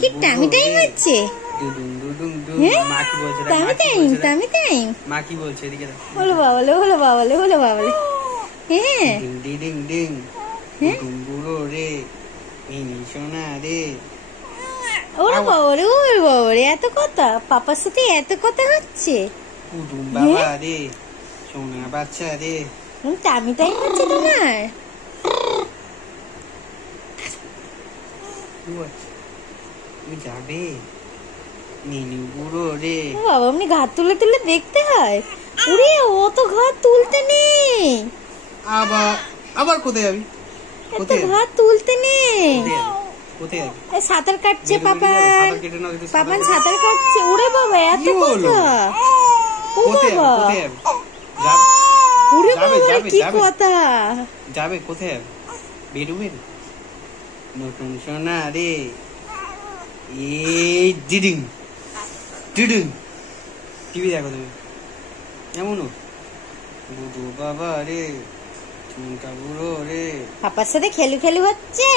কি tummy time হচ্ছে? দুদুং দুদুং দুং। হ্যাঁ? মা কি বলছে? Tummy time, tummy time. মা কি বলছে? এদিকে দাও। হলো বাবালে, হলো বাবালে, হলো বাবালে। হ্যাঁ ডিং ডিং ডিং ডিং। হ্যাঁ? বুড়ো রে, মিনি সোনা রে। ওরে বাবারে, ওরে বাবারে, এত কথা! পাপার সাথে এত কথা হচ্ছে? কুটুম বাবা রে, সোনা বাচ্চা রে। টামি টাইম হচ্ছে তোমার? তুমি যাবে? মিনি বুড়ো রে। ও বাবা, আপনি ঘাট তুলে তুলে দেখতে হয়? ওরে, ও তো ঘাট তুলতে নেই। আবার কোথায় যাবি? এত ঘাট তুলতে নেই। কোথায় যাবি? সাঁতার কাটছে পাপান। সাঁতার কেটে নাও, একটু পাপান সাঁতার কাটছে। ওরে বাবা, এত কথা! ও বাবা, ওরে বাবা, কি কথা! যাবে কোথায় যাবে? বেরোবেন? নতুন সোনা রে, এই ডিডিং ডিডিং। টিভি দেখো তুমি এমন বুড়ো বাবা রে, চুনটা বুড়ো রে। পাপার সাথে খেলু খেলু হচ্ছে?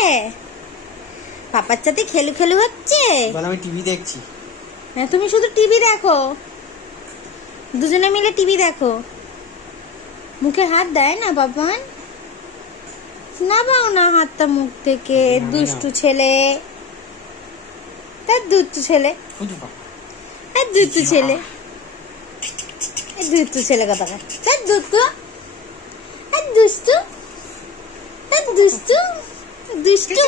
পাপার সাথে খেলু খেলু হচ্ছে? বল আমি টিভি দেখছি। হ্যাঁ, তুমি শুধু টিভি দেখো, দুজনে মিলে টিভি দেখো। মুখে হাত দেয় না পাপান? নামাও না হাতটা মুখ থেকে। দুষ্টু ছেলে, তার দুষ্টু ছেলে, তার দুষ্টু ছেলে, দুষ্টু ছেলে কথা, তার দুষ্টু, তার দুষ্টু, তার দুষ্টু, দুষ্টু।